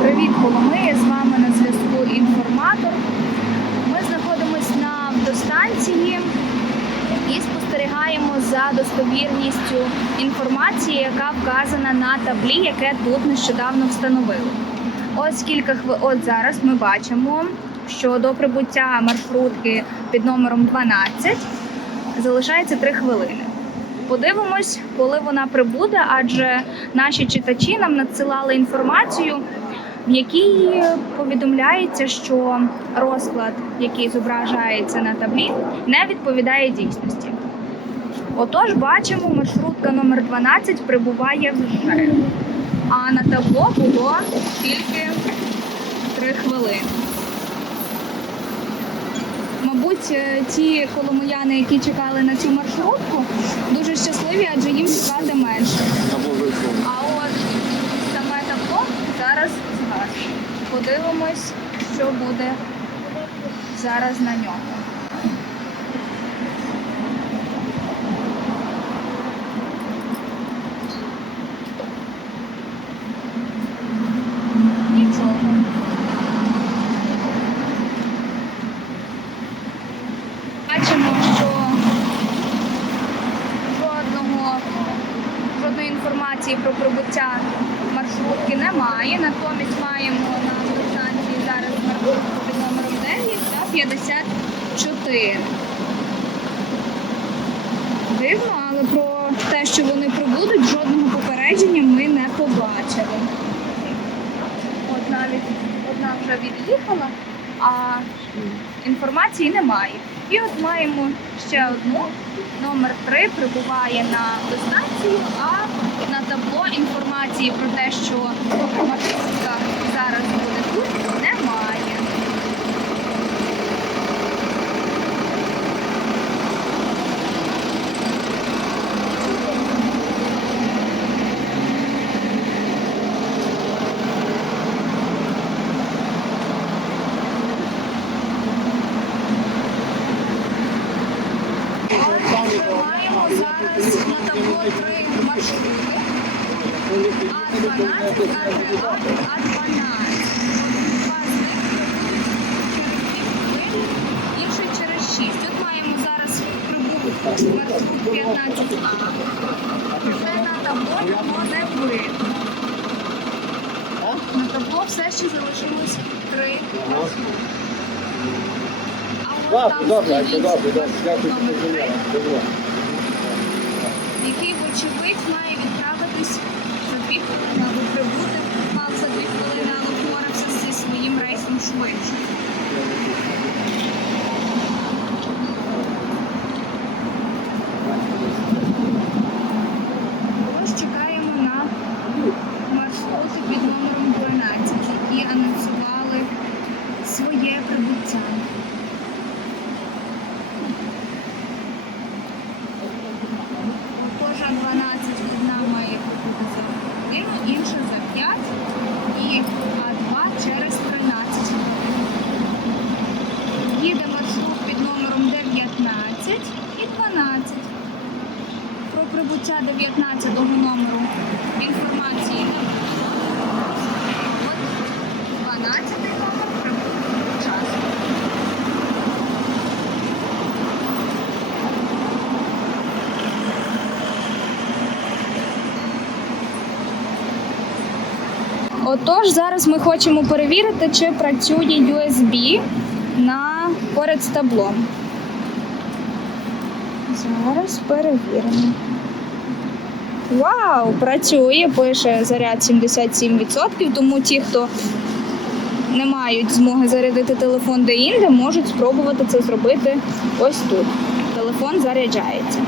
Привіт, Коломиї! З вами на зв'язку інформатор. Ми знаходимося на автостанції і спостерігаємо за достовірністю інформації, яка вказана на таблі, яке тут нещодавно встановили. Ось кілька хвилин. От зараз ми бачимо, що до прибуття маршрутки під номером 12 залишається 3 хвилини. Подивимось, коли вона прибуде, адже наші читачі нам надсилали інформацію, в якій повідомляється, що розклад, який зображається на таблі, не відповідає дійсності. Отож, бачимо, маршрутка номер 12 прибуває вже. А на табло було тільки 3 хвилини. Мабуть, е, ті коломияни, які чекали на цю маршрутку, дуже щасливі, адже їм чекати менше. А от саме табло зараз згас. Подивимось, що буде зараз на ньому. Нічого. Бачимо, що жодного, жодної інформації про прибуття маршрутки немає. Натомість маємо на автостанції зараз маршрутку під номером 9 та 54. Дивно, але про те, що вони прибудуть, жодного попередження ми не побачили. От навіть одна вже від'їхала, а інформації немає. І от маємо ще одну. Номер 3 прибуває на достанцію, а інформації про те, що маршрутка зараз буде тут, немає. Отже, маємо зараз на табло три маршрути. Інший через 6. От маємо зараз прибуток маршрут 15А. Це на табло його не. На табло все ще залишилось три. А от там Добре, добре, стоїть добре, добре. Номер три. який, вочевидь, має відправитись за дві хвилини або прибути, мав за дві хвилини, але впорався зі своїм рейсом швидше. Ось чекаємо на маршрути під номером 12, які анонсували своє прибуття. Кожа 12 одна має бути за годину, інша за 5 і А2 через 13 хвилин. Їде маршрут під номером 19 і 12. Про прибуття 19 номеру інформації не було. От 12 номер прибув час. Отож, зараз ми хочемо перевірити, чи працює USB на поряд з таблом. Зараз перевіримо. Вау, працює, пише заряд 77%, тому ті, хто не мають змоги зарядити телефон де-інде, можуть спробувати це зробити ось тут. Телефон заряджається.